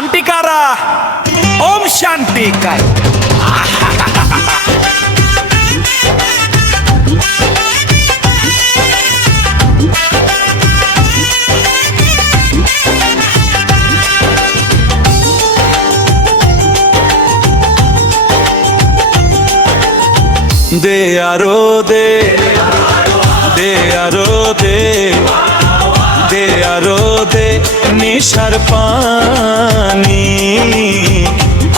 शांतिकारा ओम शांतिकार। दे आरो दे दे आरो दे दे आरो दे निशार पानी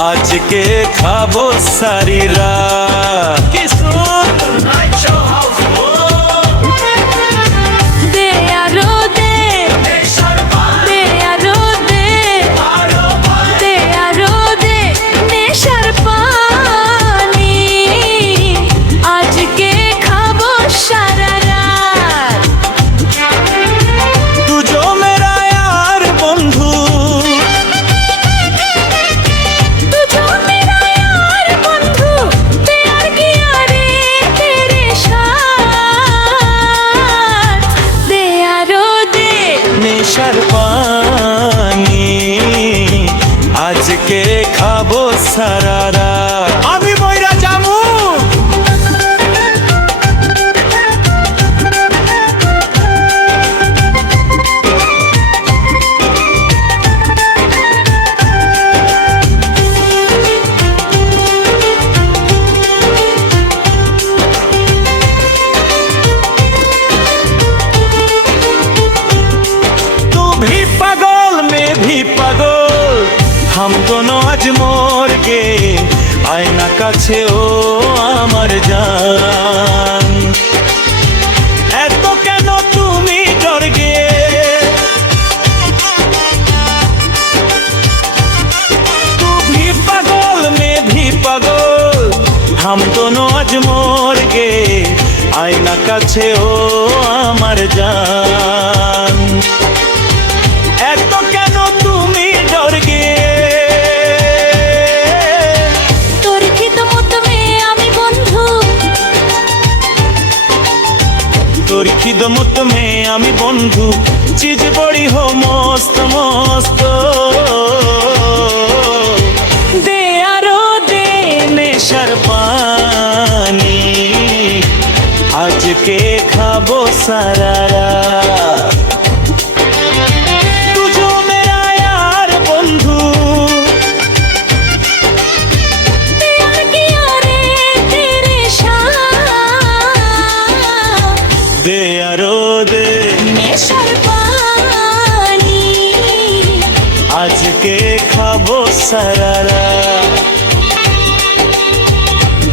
आज के खाबो सारी रात। नेशार पानी आज के खाबो सारा रात। आमी मइरा जामु हम दोनों आज मोर के आयना काछे ओ आमार जान। एतो केनो तुमी डर गे तू भी पागल मैं भी पागल हम दोनों आज मोर के आयना काछे ओ आमार जान। एतो केनो तुमी डर गे তোর খিদমত মে আমি বন্ধু চিজ বড়ি হো মস্ত মস্ত। দে আরো দে নেশার পানি আজকে খাবো সারা রাত। তুজো মেরা यार বন্ধু दे आरो दे नेशार पानी आज के खाबो सारा रात।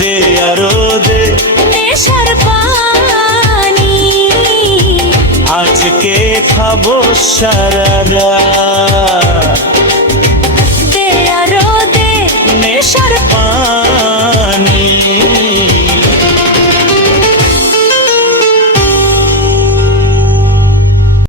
दे आरो दे नेशार पानी आज के खाबो सारा रात। दे आरो दे नेशार पानी